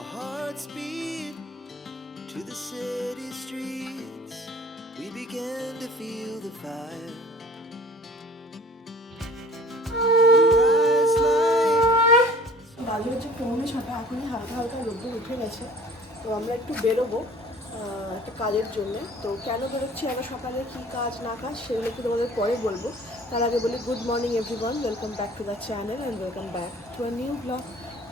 our hearts beat to the city streets. We began to feel the fire. এখনই হালকা হালকা রোদ্দুর উঠে গেছে। তো আমরা একটু বেরোবো একটা কাজের জন্য। তো কেন বেরোচ্ছি সকালে, কী কাজ, না কাজ তোমাদের পরে বলব। তার আগে বলি good morning everyone welcome back to the channel and welcome back to a new blog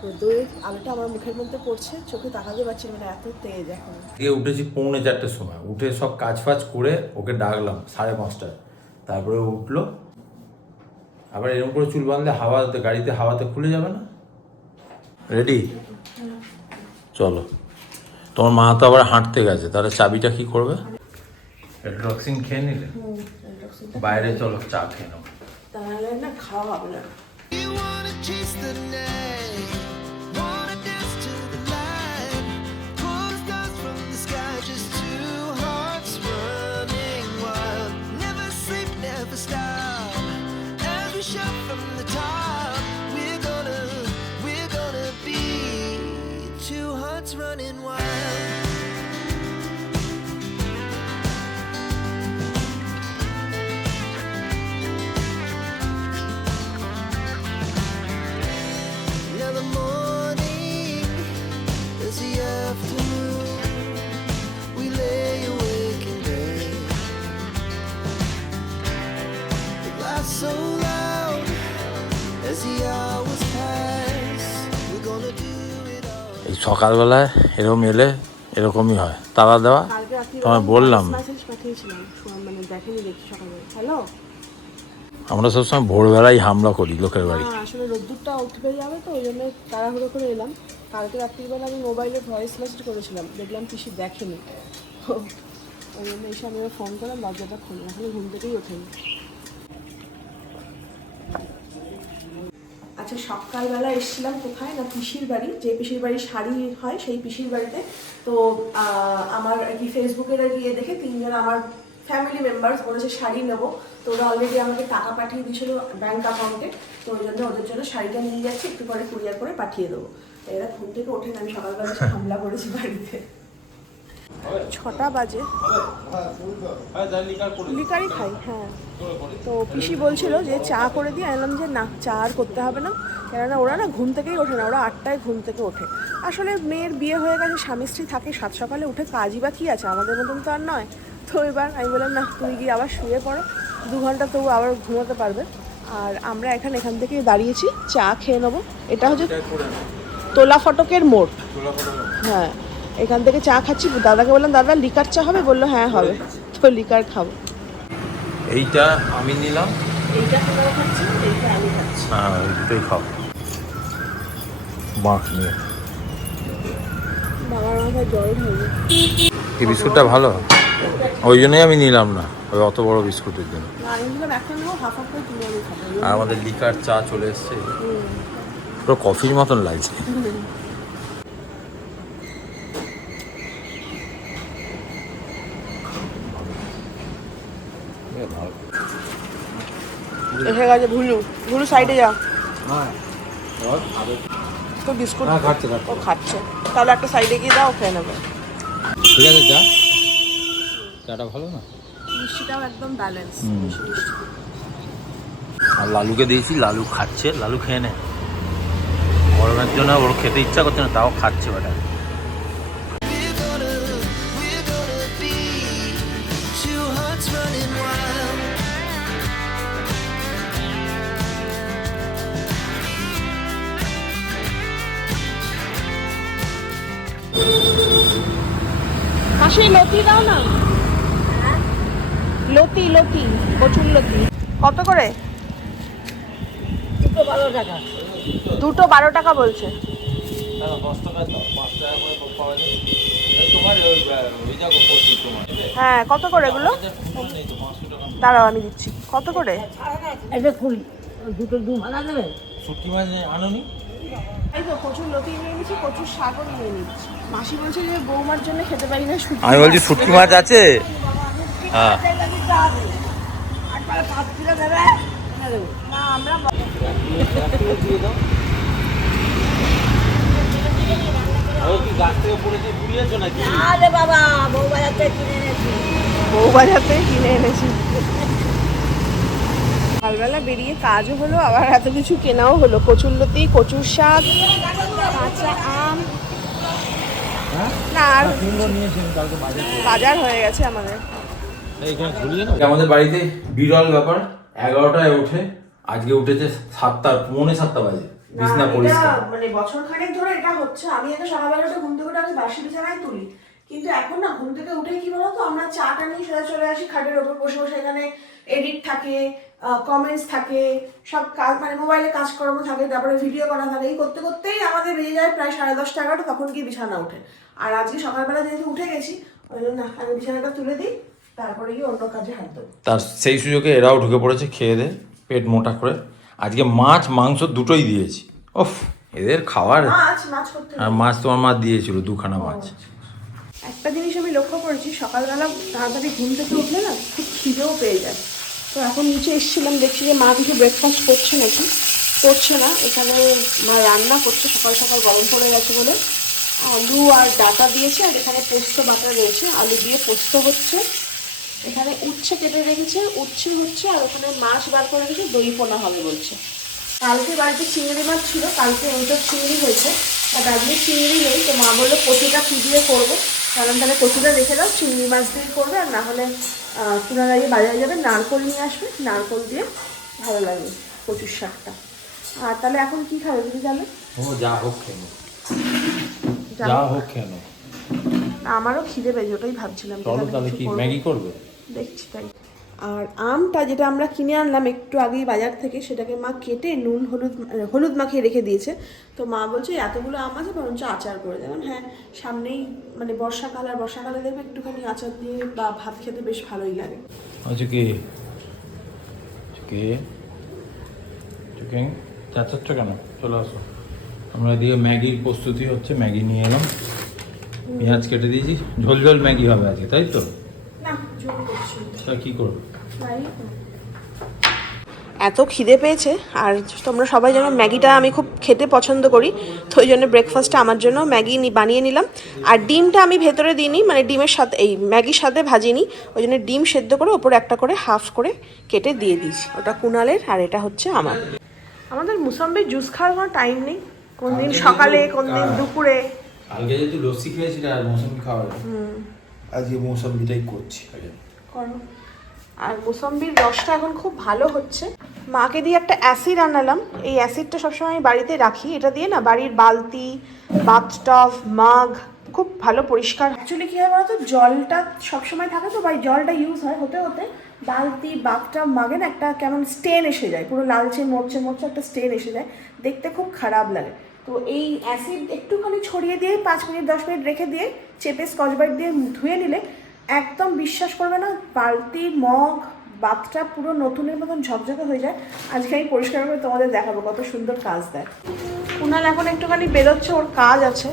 রোদ্দুরের আলোটা আমার মুখের মধ্যে পড়ছে চোখে তাকাতে পারছি মানে এত তেজ এখন। গিয়ে উঠেছি পৌনে চারটের সময়। উঠে সব কাজ ফাজ করে ওকে ডাকলাম সাড়ে পাঁচটায়। তারপরে উঠল। আবার এরকম করে চুল বাঁধলে হাওয়াতে গাড়িতে হাওয়াতে খুলে যাবে না? রেডি চলো। তোমার মা তো আবার হাঁটতে গেছে তাহলে চাবিটা কি করবে? ড্রক্সিন খেয়ে নিলে? বাইরে চলো চা খেয়ে নেব তাহলে না খাওয়া হবে না। Running wild. সকালবেলায় এরকম এলে এরকমই হয়। তালা দেওয়া? তোমায় বললাম। মানে আমরা সবসময় ভোরবেলায় হামলা করি লোকের বাড়ি। আসলে রোদ্দুরটা উঠবে যাবে তো ওই জন্য তাড়াহুড়ো করে এলাম। কালকে রাত্রিবেলা আমি মোবাইলে ভয়েস মেসেজ করেছিলাম দেখলাম পিসি দেখেনি। ওই জন্য এসে আমি ফোন করলাম দরজাটা খুলে এখনও ঘুম থেকেই ওঠেনি। আচ্ছা সকালবেলা এসেছিলাম কোথায়? না, পিসির বাড়ি। যে পিসির বাড়ি শাড়ি হয়, সেই পিসির বাড়িতে। তো আমার আর কি ফেসবুকের গিয়ে দেখে তিনজন আমার ফ্যামিলি মেম্বার্স বলেছে শাড়ি নেব, তো ওরা অলরেডি আমাকে টাকা পাঠিয়ে দিয়েছিল ব্যাঙ্ক অ্যাকাউন্টে তো ওই জন্য ওদের জন্য শাড়িটা নিয়ে যাচ্ছি, একটু পরে কুরিয়ার করে পাঠিয়ে দেবো। এরা ঘুম থেকে ওঠেন আমি সকালবেলা হামলা করেছি বাড়িতে। ছটা বাজে। লিকারই খাই হ্যাঁ। তো পিসি বলছিল যে চা করে দিয়ে আনলাম যে না চা আর করতে হবে না। কেননা ওরা না ঘুম থেকেই ওঠে না ওরা আটটায় ঘুম থেকে ওঠে। আসলে মেয়ের বিয়ে হয়ে গেছে স্বামী স্ত্রী থাকে সাত সকালে উঠে কাজই বা কী আছে আমাদের মতন তো আর নয়। তো এবার আমি বললাম না তুই গিয়ে আবার শুয়ে পড়ো দু ঘণ্টা তবু আবার ঘুমোতে পারবে। আর আমরা এখানে এখান থেকে দাঁড়িয়েছি চা খেয়ে নেব। এটা হচ্ছে তোলা ফটকের মোড়। হ্যাঁ। এখান থেকে চা খাচ্ছি। দাদাকে বললাম দাদা লিকার চা হবে? বলল হ্যাঁ হবে। তো লিকার খাব। এইটা আমি নিলাম। এইটা তোমরা খাচ্ছি এইটা আমি খাচ্ছি। হ্যাঁ দুটোই খাও। নিয়ে। বাবার এই বিস্কুটটা ভালো? ওই জন্যই আমি নিলাম না ওই অত বড় বিস্কুটের জন্য। না আমি বললাম এখন নেব হাফ হাফ করে কিনে আমি খাব। আর আমাদের লিকার চা চলে এসছে। পুরো কফির মতন লাগছে। এসে গেছে ভুলু। ভুলু সাইডে যা। তো বিস্কুট ও খাচ্ছে। তাহলে একটা সাইডে গিয়ে দাও খেয়ে নেবে। ঠিক আছে চা চাটা ভালো না? মিষ্টিটাও একদম ব্যালেন্স আর লালুকে দিয়েছি লালু খাচ্ছে লালু খেয়ে নে। গরমের জন্য ওর খেতে ইচ্ছা করছে না তাও খাচ্ছে বেটা। মাসি লতি দাও না। লতি লতি কচুর লতি। কত করে? দুটো বারো টাকা। দুটো বারো টাকা বলছে। হ্যাঁ কত করে এগুলো? দাঁড়াও আমি দিচ্ছি। কত করে? এটা কুড়ি দুটো দু ভাড়া দেবে শুটকি মাছ আনোনি? এই তো কচুর লতি নিয়ে নিচ্ছি কচুর শাকও নিয়ে নিচ্ছি মাসি বলছে যে বৌমার জন্য খেতে পারি না শুটকি আমি বলছি শুটকি মাছ আছে? হ্যাঁ। সকালবেলা বেরিয়ে কাজও হলো আবার এত কিছু কেনাও হলো। কচুর লতি কচুর শাক কাঁচা আম না? আর বাজার হয়ে গেছে আমাদের। আমাদের বাড়িতে বিরল ব্যাপার এগারোটায় ওঠে আজকে উঠেছে সাতটা পৌনে সাতটা বাজে বিছনা পরিষ্কার। মানে বছর খানেক ধরে এটা হচ্ছে আমি এত সকালবেলাটা ঘুম থেকে উঠে আগে বাসি বিছানায় তুলি কিন্তু এখন না ঘুম থেকে উঠে কি বলতো আমরা চাটা নিয়ে সোজা চলে আসি খাটের ওপর বসে বসে এখানে এডিট থাকে কমেন্টস থাকে সব কাজ মানে মোবাইলে কাজকর্ম থাকে তারপরে ভিডিও করা থাকে এই করতে করতেই আমাদের বেরিয়ে যায় প্রায় সাড়ে দশটা এগারোটা তখন গিয়ে বিছানা ওঠে। আর আজকে সকালবেলা যেহেতু উঠে গেছি ওই জন্য না আমি বিছানাটা তুলে দিই তারপরে গিয়ে অন্য কাজে হাত দেবো। তার সেই সুযোগে এরাও ঢুকে পড়েছে খেয়ে দে পেট মোটা করে। আজকে মাছ মাংস দুটোই দিয়েছি। ওফ এদের খাওয়ার আর মাছ তোমার মা দিয়েছিল দুখানা মাছ। একটা জিনিস আমি লক্ষ্য করেছি সকালবেলা তাড়াতাড়ি ঘুম থেকে উঠলে না খুব খিদেও পেয়ে যায়। তো এখন নিচে এসেছিলাম, দেখছি যে মা কিছু ব্রেকফাস্ট করছে নাকি? করছে না, এখানে মা রান্না করছে, সকাল সকাল গরম পড়ে গেছে বলে। আলু আর ডাটা দিয়েছে আর এখানে পোস্ত বাটা রয়েছে। আলু দিয়ে পোস্ত হচ্ছে। এখানে উচ্ছে কেটে রেখেছে, উচ্ছে হচ্ছে আর ওখানে মাছ বার করে রেখেছে, দই পোনা হবে বলছে। কালকে বাড়িতে চিংড়ি মাছ ছিল, কালকে ওইটা চিংড়ি হয়েছে আর আজকে চিংড়ি নেই, তো মা বলল প্রতিটা দিয়ে করব? কারণ তাহলে কচুটা রেখে দাও চিংড়ি মাছ দিয়ে করবে আর না হলে তুলা দাঁড়িয়ে বাজারে যাবে নারকোল নিয়ে আসবে নারকোল দিয়ে ভালো লাগবে কচুর শাকটা। আর তাহলে এখন কি খাবে তুমি জানো ও যা হোক কেন যা হোক। কেন আমারও খিদে পেয়েছে ওটাই ভাবছিলাম চলো তাহলে কি ম্যাগি করবে? দেখছি তাই। আর আমটা যেটা আমরা কিনে আনলাম একটু আগেই বাজার থেকে সেটাকে মা কেটে নুন হলুদ হলুদ মাখিয়ে রেখে দিয়েছে। তো মা বলছে এতগুলো আম আছে বরঞ্চ আচার করে দেবেন হ্যাঁ সামনেই মানে বর্ষাকাল আর বর্ষাকালে দেখবে একটুখানি আচার দিয়ে বা ভাত খেতে বেশ ভালোই লাগে। আচ্ছা কি? কে? কেন? চলে আসো। আমরা এদিকে ম্যাগির প্রস্তুতি হচ্ছে ম্যাগি নিয়ে এলাম। পেঁয়াজ কেটে দিয়েছি। ঝোল ঝোল ম্যাগি হবে আজকে তাই তো? না কী করব? এত খিদে পেয়েছে আর তোমরা সবাই যেন ম্যাগিটা আমি খুব খেতে পছন্দ করি তো ওই জন্য ব্রেকফাস্টটা আমার জন্য ম্যাগি বানিয়ে নিলাম। আর ডিমটা আমি ভেতরে দিইনি মানে ডিমের সাথে এই ম্যাগির সাথে ভাজিনি ওই জন্য ডিম সেদ্ধ করে ওপরে একটা করে হাফ করে কেটে দিয়ে দিয়েছি। ওটা কুনালের আর এটা হচ্ছে আমার। আমাদের মুসাম্বির জুস খাওয়ার কোনো টাইম নেই। কোন দিন সকালে কোন দিন দুপুরে। কালকে যেহেতু লস্যি খেয়েছি আর মৌসুমি খাওয়া আজকে মৌসুমিটাই করছি। করো। আর মুসম্বির রসটা এখন খুব ভালো হচ্ছে। মাকে দিয়ে একটা অ্যাসিড আনালাম। এই অ্যাসিডটা সবসময় আমি বাড়িতে রাখি। এটা দিয়ে না বাড়ির বালতি, বাথটব, মাগ খুব ভালো পরিষ্কার অ্যাকচুয়ালি কী হয় বলতো? জলটা সবসময় থাকে তো, বা জলটা ইউজ হয় হতে হতে বালতি, বাথটব, মাগে না একটা কেমন স্টেন এসে যায়। পুরো লালচে, মরচে মরচে একটা স্টেন এসে যায়। দেখতে খুব খারাপ লাগে। তো এই অ্যাসিড একটুখানি ছড়িয়ে দিয়ে, পাঁচ মিনিট, দশ মিনিট রেখে দিয়ে, চেপে স্কচবাইট দিয়ে ধুয়ে নিলে একদম বিশ্বাস করবে না, বালতি, মগ, বাথটা পুরো নতুনের মতন ঝকঝকে হয়ে যায়। আজকে আমি পরিষ্কার করে তোমাদের দেখাবো কত সুন্দর কাজ দেয়। কুনাল এখন একটুখানি বেরোচ্ছে, ওর কাজ আছে।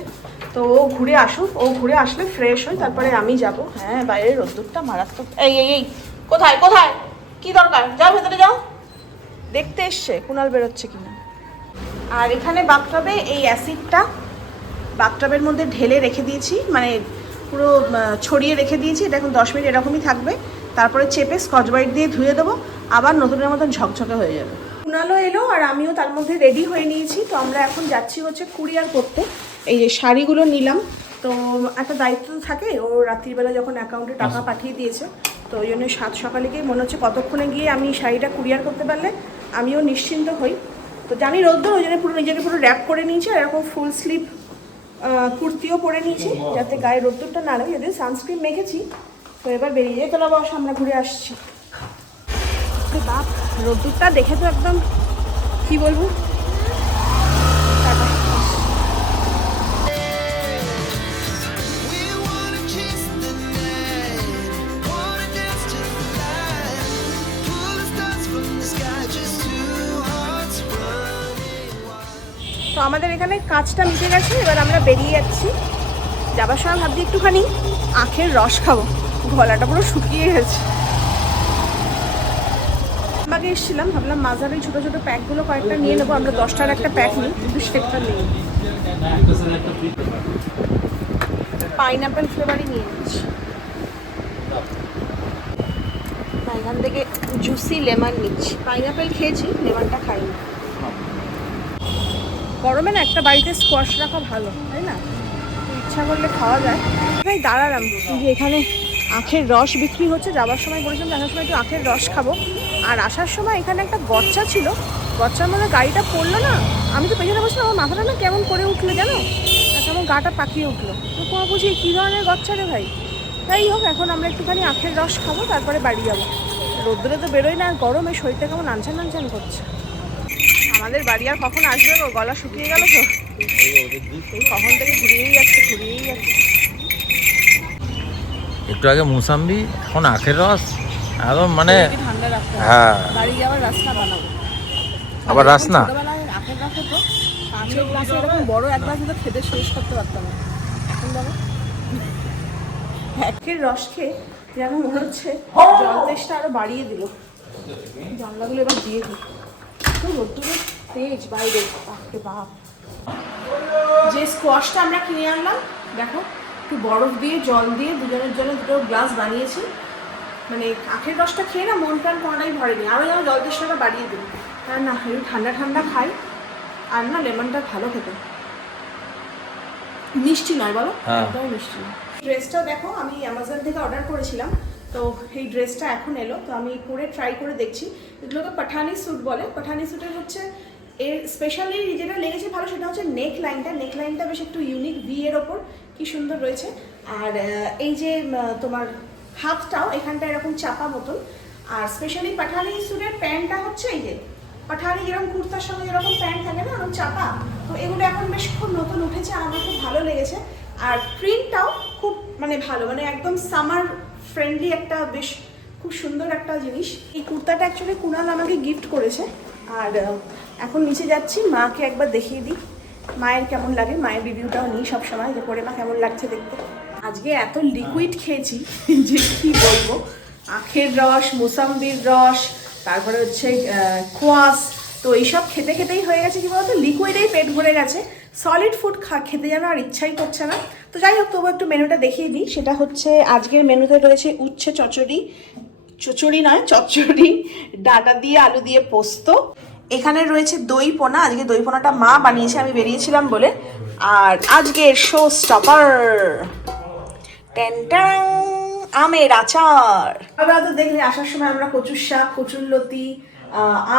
তো ও ঘুরে আসুক, ও ঘুরে আসলে ফ্রেশ হই তারপরে আমি যাব। হ্যাঁ বাইরের রোদ্দুরটা মারাত্মক। এই এই এই, কোথায় কোথায়? কি দরকার? যাও ভেতরে যাও। দেখতে এসছে, কুনাল বেরোচ্ছে কিনা। আর এখানে বাথটবে এই অ্যাসিডটা বাথটবের মধ্যে ঢেলে রেখে দিয়েছি মানে পুরো ছড়িয়ে রেখে দিয়েছি, এটা এখন দশ মিনিট এরকমই থাকবে। তারপরে চেপে স্কচ ব্রাইট দিয়ে ধুয়ে দেবো, আবার নতুনের মতন ঝকঝকে হয়ে যাবে। কুনালো এলো আর আমিও তার মধ্যে রেডি হয়ে নিয়েছি। তো আমরা এখন যাচ্ছি হচ্ছে কুরিয়ার করতে। এই যে শাড়িগুলো নিলাম, তো একটা দায়িত্ব থাকে, ও রাত্রিবেলা যখন অ্যাকাউন্টে টাকা পাঠিয়ে দিয়েছে, তো ওই জন্য সাত সকালে গিয়ে মনে হচ্ছে কতক্ষণে গিয়ে আমি শাড়িটা কুরিয়ার করতে পারলে আমিও নিশ্চিন্ত হই। তো জানি রোদ্দুর, ওই জন্য পুরো নিজেকে পুরো র্যাপ করে নিয়েছি, আর এরকম ফুল স্লিভ কুর্তিও পরে নিয়েছি, যাতে গায়ে রোদ্দুরটা না লাগে, যদিও সানস্ক্রিন মেখেছি। তো এবার বেরিয়ে যেতে হবে বস আমরা ঘুরে আসছি। বাপ, রোদ্দুরটা দেখে তো একদম, কি বলব? আমাদের এখানে কাজটা মিটে গেছে, এবার আমরা বেরিয়ে যাচ্ছি। যাবার সময় ভাবছি একটুখানি আখের রস খাব। গলাটা পুরো শুকিয়ে গেছে। আগে এসেছিলাম, ভাবলাম মাজার ছোটো ছোটো প্যাকগুলো কয়েকটা নিয়ে নেব, আমরা দশটার একটা প্যাক নিই, কিন্তু সেটা নেই। পাইনাপেল ফ্লেভারই নিয়ে নিচ্ছি। এখান থেকে জুসি লেমন নিচ্ছি। পাইনাপেল খেয়েছি, লেমনটা খাইনি। গরমে না একটা বাড়িতে স্কোয়াশ রাখা ভালো, তাই না? ইচ্ছা করলে খাওয়া যায়। ভাই, দাঁড়ালাম। যে এখানে আখের রস বিক্রি হচ্ছে, যাবার সময় বলেছিলাম আসার সময় একটু আখের রস খাব। আর আসার সময় এখানে একটা গচ্চা ছিল। গচ্চার মধ্যে গাড়িটা পড়ল না। আমি তো পেছনে বসলাম আমার মাথাটা না কেমন করে উঠল জানো? কেমন গাটা পাকিয়ে উঠল। তো কোনো বুঝি কী ধরনের গচ্চা রে ভাই? তাই হোক, এখন আমরা একটুখানি আখের রস খাব, তারপরে বাড়ি যাব। রোদ্দুরে তো বেরোই না, আর গরমে শরীরটা কেমন আনছান আনছান করছে। আমাদের বাড়ি আর কখন আসবে গো? গলা শুকিয়ে গেল তো। কখন থেকে ঘুরিয়েই যাচ্ছে ঘুরিয়েই যাচ্ছে। একটু আগে মুসাম্বি এখন আখের রস? একদম মানে হ্যাঁ। আবার রস না। একের রস খেয়ে যেন মনে হচ্ছে জল তেষ্টা আরও বাড়িয়ে দিল। জানলাগুলো এবার দিয়ে দিই। তো রোদ্দুরের তেজ বাইরে। বাপরে বাপ। যে স্কোয়াশটা আমরা কিনে আনলাম দেখো একটু বরফ দিয়ে জল দিয়ে দুজনের জন্য দুটো গ্লাস বানিয়েছি। মানে আখের রসটা খেয়ে না মন প্রাণ কোনোটাই ভরেনি। আরও যেন জল তেষ্টাটা বাড়িয়ে দিই। আর না একটু ঠান্ডা ঠান্ডা খাই। আর না লেমনটা ভালো খেতে। মিষ্টি নয় বলো? হ্যাঁ। একদমই মিষ্টি। নয় ড্রেসটাও দেখো আমি অ্যামাজন থেকে অর্ডার করেছিলাম। তো এই ড্রেসটা এখন এলো। তো আমি পরে ট্রাই করে দেখছি। এগুলোকে পাঠানি স্যুট বলে। পাঠানি স্যুটের হচ্ছে এর স্পেশালি যেটা লেগেছে ভালো সেটা হচ্ছে নেক লাইনটা নেক লাইনটা বেশ একটু ইউনিক ভি এর ওপর। কি সুন্দর রয়েছে। আর এই যে তোমার হাতটাও এখানটা এরকম চাপা মতন। আর স্পেশালি পাঠানি স্যুটের প্যান্টটা হচ্ছে এই যে পাঠানি যেরকম কুর্তার সঙ্গে যেরকম প্যান্ট থাকে না, ওরকম চাপা। তো এগুলো এখন বেশ খুব নতুন উঠেছে আমার খুব ভালো লেগেছে। আর প্রিন্টটাও খুব মানে ভালো মানে একদম সামার ফ্রেন্ডলি একটা বেশ খুব সুন্দর একটা জিনিস। এই কুর্তাটা অ্যাকচুয়ালি কুণাল আমাকে গিফট করেছে। আর এখন নিচে যাচ্ছি, মাকে একবার দেখিয়ে দিই। মায়ের কেমন লাগে, মায়ের রিভিউটাও নিই সবসময়, যে পরে মা কেমন লাগছে দেখতে। আজকে এত লিকুইড খেয়েছি যে কি বলব? আখের রস, মোসাম্বির রস, তারপরে হচ্ছে কোয়াশ। তো এইসব খেতে খেতেই হয়ে গেছে কি বলতো? লিকুইডেই পেট ভরে গেছে। সলিড ফুড খা, খেতে যেন আর ইচ্ছাই করছে না। তো যাই হোক, তবু একটু মেনুটা দেখিয়ে দিই। সেটা হচ্ছে, আজকের মেনুতে রয়েছে উচ্ছে চচড়ি চচড়ি নয় চচ্চড়ি ডাটা দিয়ে আলু দিয়ে পোস্ত। এখানে রয়েছে দই পোনা আজকে দই পোনাটা মা বানিয়েছে আমি বেরিয়েছিলাম বলে। আর আজকে শো স্টপার আমের আচার। আমরা তো দেখলে আসার সময় আমরা কচুর শাক কচুরলতি আহ,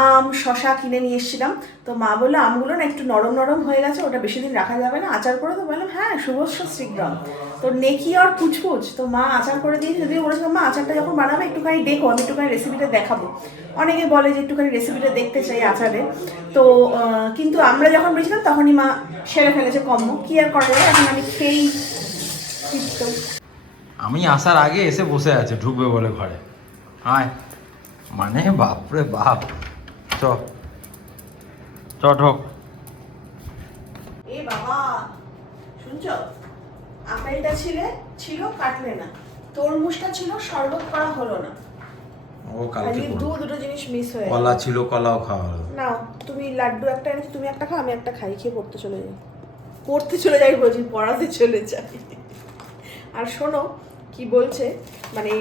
আম, শশা কিনে নিয়ে এসেছিলাম। তো মা বলল, আমগুলো না একটু নরম নরম হয়ে গেছে, ওটা বেশি দিন রাখা যাবে না। আচার করে তো বললাম হ্যাঁ শুভস্য শ্রীগ্রাম তো নেকি আর পুচপুচ তো মা আচার করে দিয়ে যদিও বলেছিলাম মা, আচারটা যখন বানাবে, একটুখানি দেখো, আমি একটুখানি রেসিপিটা দেখাবো। অনেকে বলে যে, একটুখানি রেসিপিটা দেখতে চাই আচারে। তো কিন্তু আমরা যখন বেছিলাম তখনই মা সেরে ফেলেছে কম কি আর করা যাবে এখন আমি খেয়েই। আমি আসার আগে এসে বসে আছে, ঢুকবে বলে ঘরে। আয়। মানে বাপরে বাপ। চ। চ ঢোক। এ বাবা শুনছো? আপেলটা ছিলে ছিল কাটলে না। তরমুজটা ছিল শরবত করা হলো না। ও কালকে দু দুটো জিনিস মিস হয়ে। কলা ছিল কলাও খাওয়া নাও তুমি লাড্ডু একটা এনেছো তুমি একটা খাও আমি একটা খাই খেয়ে পড়তে চলে যাই। পড়তে চলে যাই বলছি পড়াতে চলে যাই। আর শোনো কি বলছে মানে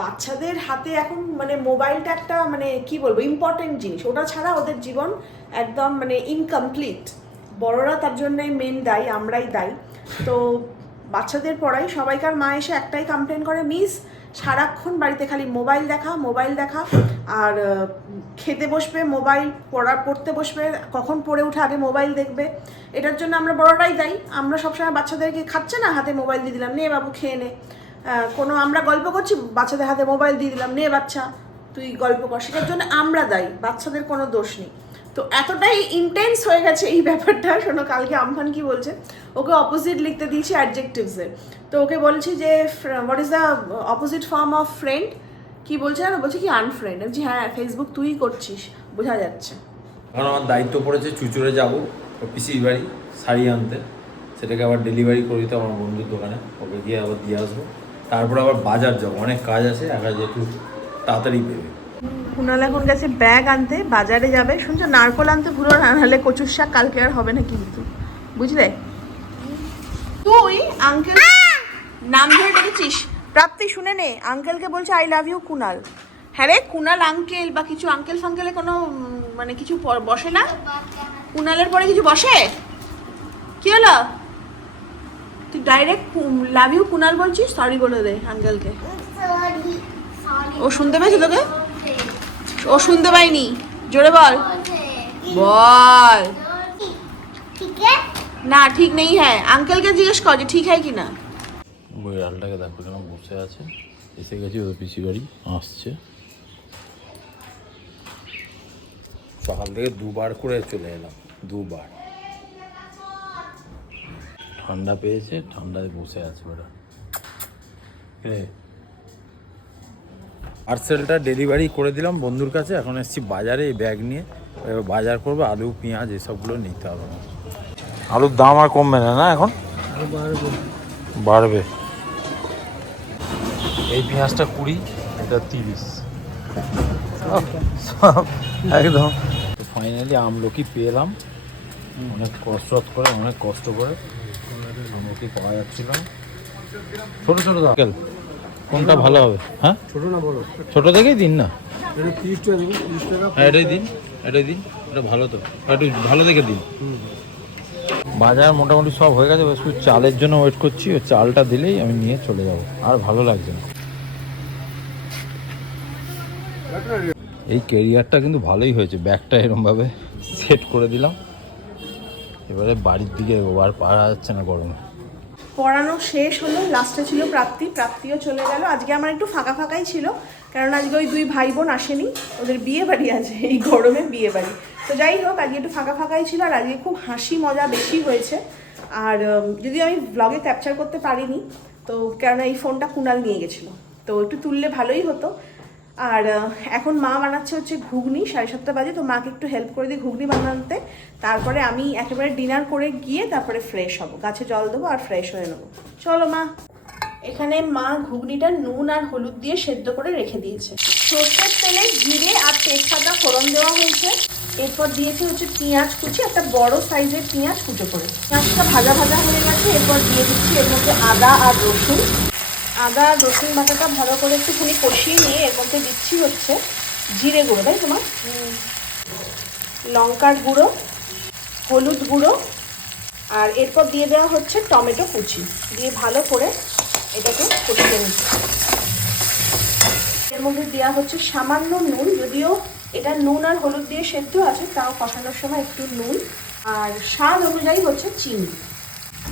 বাচ্চাদের হাতে এখন মানে মোবাইলটা একটা মানে কি বলব ইম্পর্টেন্ট জিনিস। ওটা ছাড়া ওদের জীবন একদম মানে ইনকমপ্লিট বড়রা তার জন্যে মেন দায়ী, আমরাই দায়ী। তো বাচ্চাদের পড়াই, সবাইকার মা এসে একটাই কমপ্লেন করে মিস সারাক্ষণ বাড়িতে খালি মোবাইল দেখা মোবাইল দেখা। আর খেতে বসবে, মোবাইল পড়া, পড়তে বসবে, কখন পড়ে উঠে আগে মোবাইল দেখবে। এটার জন্য আমরা বড়রাই দায়ী। আমরা সবসময় বাচ্চাদেরকে, খাচ্ছে না হাতে মোবাইল দিয়ে দিলাম, নে বাবু, খেয়ে নে। কোনো আমরা গল্প করছি, বাচ্চাদের হাতে মোবাইল দিয়ে দিলাম, নে বাচ্চা, তুই গল্প কর। সেটার জন্য আমরা দায়ী, বাচ্চাদের কোনো দোষ নেই। তো এতটাই ইন্টেন্স হয়ে গেছে এই ব্যাপারটা, শোনো, কালকে আমফান কি বলছে? ওকে অপোজিট লিখতে দিয়েছি অ্যাডজেক্টিভসের তো ওকে বলছি যে what is the opposite form of friend কি বলছে না বলছে কি আনফ্রেন্ড বলছি হ্যাঁ ফেসবুক তুই করছিস, বোঝা যাচ্ছে। এখন আমার দায়িত্ব পড়েছে চুচুড়ে যাব পিসির বাড়ি, শাড়ি আনতে। সেটাকে আবার ডেলিভারি করে দিতে আমার বন্ধুর দোকানে। ওকে গিয়ে আবার দিয়ে আসব। তারপর আবার বাজার যাব। অনেক কাজ আছে একা যেহেতু তাড়াতাড়ি পেবে কুনাল এখন গেছে ব্যাগ আনতে বাজারে যাবে। শুনছো নারকোল আনতে ভুলো না নাহলে কচুর শাক কালকে আর হবে না কিন্তু। বুঝলে? তুই আঙ্কেল নাম ধরে ডেকেছিস? প্রাপ্তি শুনে নে। আঙ্কেলকে বলছে আই লাভ ইউ কুনাল। হ্যাঁ রে কুনাল আঙ্কেল বা কিছু আঙ্কেল ফাঙ্কেলে কোনো মানে কিছু বসে না? কুনালের পরে কিছু বসে? কি হলো? তুই ডাইরেক্ট লাভ ইউ কুনাল বলছিস? সরি বলে দে, আঙ্কেলকে। ও শুনতে পেয়েছে তোকে? ও শুনতে পাইনি। জোরে বল। বল। না, ঠিক নেই হ্যাঁ। আঙ্কেলকে জিজ্ঞেস কর যে ঠিক হয় কি না বিড়ালটাকে দেখো কেন বসে আছে। এসে গেছি ওদের পিসি বাড়ি, আসছে। সকাল থেকে দুবার করে চলে এলাম, দুবার। ঠান্ডা পেয়েছে ঠান্ডায় বসে আছে ওরা। পার্সেলটা ডেলিভারি করে দিলাম বন্ধুর কাছে এখন এসছি বাজারে এই ব্যাগ নিয়ে। এবার বাজার করব আলু পেঁয়াজ এসবগুলো নিতে হবে আমার। আলুর দাম আর কমবে না না এখন? বাড়বে। এই পেঁয়াজটা কুড়ি এটা তিরিশ। একদম। ফাইনালি আমলকি পেলাম। অনেক কষ্ট করে অনেক কষ্ট করে। আমলকি পাওয়া যাচ্ছিল? ছোট ছোট দাও। কোনটা ভালো হবে? হ্যাঁ? ছোট না বড়? ছোট দেখেই দিন না। হ্যাঁ এটাই দিন এটাই দিন এটা ভালো তো। একটু ভালো দেখে দিন। বাজার মোটামুটি সব হয়ে গেছে শুধু চালের জন্য ওয়েট করছি ওই চালটা দিলেই আমি নিয়ে চলে যাব। আর ভালো লাগছে না। এই কেরিয়ারটা কিন্তু ভালোই হয়েছে ব্যাগটা এরমভাবে সেট করে দিলাম। এবারে বাড়ির দিকে এগোবো আর পারা যাচ্ছে না গরমে। পড়ানো শেষ হলো লাস্টে ছিল প্রাপ্তি, প্রাপ্তিও চলে গেল। আজকে আমার একটু ফাঁকা ফাঁকাই ছিল, কারণ আজকে ওই দুই ভাই বোন আসেনি, ওদের বিয়ে বাড়ি আছে, এই গরমে বিয়ে বাড়ি। তো যাই হোক, আজকে একটু ফাঁকা ফাঁকাই ছিল, আর আজকে খুব হাসি মজা বেশি হয়েছে। আর যদি আমি ব্লগে ক্যাপচার করতে পারিনি, তো কেননা এই ফোনটা কুনাল নিয়ে গেছিল। তো একটু তুললে ভালোই হতো। আর এখন মা বানাচ্ছে হচ্ছে ঘুগনি, সাড়ে সাতটা বাজে, তো মাকে একটু হেল্প করে দিই ঘুগনি বানাতে। তারপরে আমি একেবারে ডিনার করে গিয়ে তারপরে ফ্রেশ হব। গাছে জল দেবো আর ফ্রেশ হয়ে নেব। চলো মা। এখানে মা ঘুগনিটা নুন আর হলুদ দিয়ে সেদ্ধ করে রেখে দিয়েছে। সর্ষের তেলে জিরে আর তেজপাতা ফোড়ন দেওয়া হয়েছে। এরপর দিয়েছে হচ্ছে পেঁয়াজ কুচি, একটা বড় সাইজের পেঁয়াজ কুচো করে। পেঁয়াজটা ভাজা ভাজা হয়ে গেছে, এরপর দিয়ে দিচ্ছি এর মধ্যে আদা আর রসুন। আদা রসুন বাটাটা ভালো করে একটুখানি কষিয়ে নিয়ে এর মধ্যে দিচ্ছি হচ্ছে জিরে গুঁড়ো তাই তোমার? লঙ্কার গুঁড়ো হলুদ গুঁড়ো আর এরপর দিয়ে দেওয়া হচ্ছে টমেটো কুচি। দিয়ে ভালো করে এটাকে কষিয়ে নিচ্ছি। এর মধ্যে দেওয়া হচ্ছে সামান্য নুন যদিও এটা নুন আর হলুদ দিয়ে সেদ্ধ আছে তাও কষানোর সময় একটু নুন। আর স্বাদ অনুযায়ী হচ্ছে চিনি।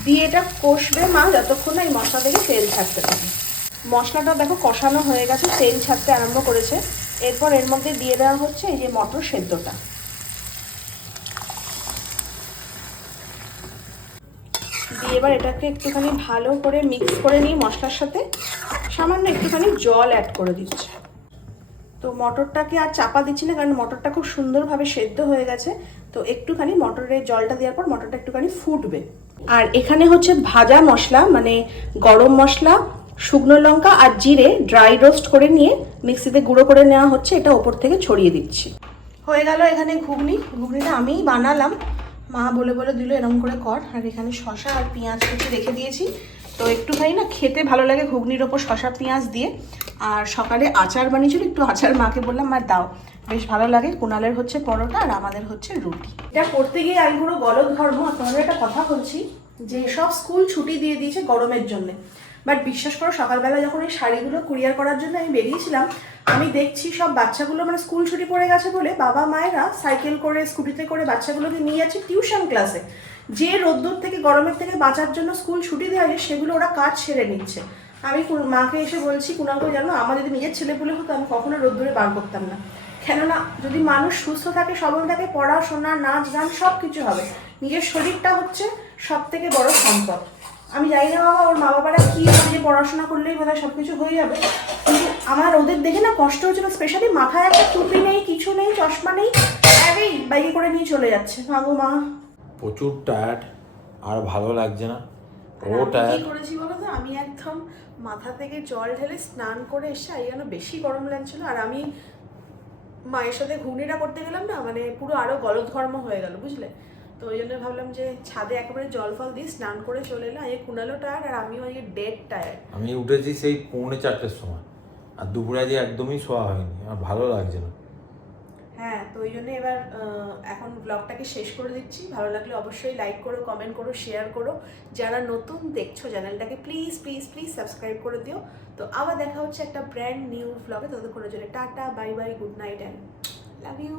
দিয়ে এটা কষবে, মা, যতক্ষণ না এই মশলা থেকে তেল ছাড়তে পারে। মশলাটা দেখো কষানো হয়ে গেছে, তেল ছাড়তে আরম্ভ করেছে। এরপর এর মধ্যে দিয়ে দেওয়া হচ্ছে এই যে মটর সেদ্ধটা। দিয়ে এবার এটাকে একটুখানি ভালো করে মিক্স করে নিই মশলার সাথে সামান্য একটুখানি জল অ্যাড করে দিচ্ছে। তো মটরটাকে আর চাপা দিচ্ছি না, কারণ মটরটা খুব সুন্দরভাবে সেদ্ধ হয়ে গেছে। তো একটুখানি মটরের জলটা দেওয়ার পর মটরটা একটুখানি ফুটবে। আর এখানে হচ্ছে ভাজা মশলা মানে গরম মশলা, শুকনো লঙ্কা আর জিরে ড্রাই রোস্ট করে নিয়ে মিক্সিতে গুঁড়ো করে নেওয়া হচ্ছে। এটা ওপর থেকে ছড়িয়ে দিচ্ছি। হয়ে গেল এখানে ঘুগনি। ঘুগনিটা আমিই বানালাম। মা বলে বলে দিল এরকম করে কর। আর এখানে শশা আর পেঁয়াজ কুচি রেখে দিয়েছি। তো একটুখানি না খেতে ভালো লাগে ঘুগনির ওপর শশা পেঁয়াজ দিয়ে। আর সকালে আচার বানিয়েছিল, একটু আচার মাকে বললাম, মা, দাও। বেশ ভালো লাগে। কুনালের হচ্ছে পরোটা আর আমাদের হচ্ছে রুটি। এটা করতে গিয়ে আমি পুরো গলদ ধর্ম। তোমাদের একটা কথা বলছি, যে সব স্কুল ছুটি দিয়ে দিয়েছে গরমের জন্য। বাট বিশ্বাস করো, সকালবেলা যখন এই শাড়িগুলো কুরিয়ার করার জন্য আমি বেরিয়েছিলাম, আমি দেখছি সব বাচ্চাগুলো মানে স্কুল ছুটি পড়ে গেছে বলে বাবা মায়েরা সাইকেল করে, স্কুটিতে করে বাচ্চাগুলোকে নিয়ে যাচ্ছে টিউশন ক্লাসে। যে রোদ্দুর থেকে, গরমের থেকে বাঁচার জন্য স্কুল ছুটি দেওয়া যায় সেগুলো ওরা কাজ সেরে নিচ্ছে। আমি মাকে এসে বলছি কুণালকে জানো আমার যদি নিজের ছেলেপুলে হতো, আমি কখনো রোদ্দুরে বার করতাম না। কেননা যদি মানুষ সুস্থ থাকে সবল থাকে পড়াশোনা নাচ গান সব কিছু হবে। নিজের শরীরটা হচ্ছে সব থেকে বড় সম্পদ। আমি জানি না বাবা ওর মা বাবারা কি ভাবে যে পড়াশোনা করলেই বোধ হয় সব কিছু হয়ে যাবে। কিন্তু আমার ওদের দেখে না কষ্ট হচ্ছিল স্পেশালি মাথায় একটা টুপি নেই কিছু নেই চশমা নেই একই বাইকে করে নিয়ে চলে যাচ্ছে। মা গো মা। প্রচুর টায়ার্ড আর ভালো লাগছে না। ও আমি টায়ার্ড কি করেছি বলো তো? আমি একদম মাথা থেকে জল ঢেলে স্নান করে এসে এই যেন বেশি গরম লাগছিল আর আমি মায়ের সাথে ঘুগনিটা করতে গেলাম না মানে পুরো আরও গলধর্ম হয়ে গেল, বুঝলে? তো ওই জন্য ভাবলাম যে ছাদে একেবারে জল ফল দিয়ে স্নান করে চলে এলাম। এই কুনালো টায়ার আর আমিও এই ডেড টায়ার। আমি উঠেছি সেই পৌনে চারটের সময়, আর দুপুরে আজ একদমই শোয়া হয়নি আমার ভালো লাগছে না। হ্যাঁ তো ওই জন্য এবার এখন ব্লগটাকে শেষ করে দিচ্ছি। ভালো লাগলে অবশ্যই লাইক করো কমেন্ট করো শেয়ার করো। যারা নতুন দেখছ চ্যানেলটাকে প্লিজ প্লিজ প্লিজ সাবস্ক্রাইব করে দিও। তো আবার দেখা হচ্ছে একটা ব্র্যান্ড নিউ ব্লগে ততক্ষণের জন্য tata bye bye good night and love you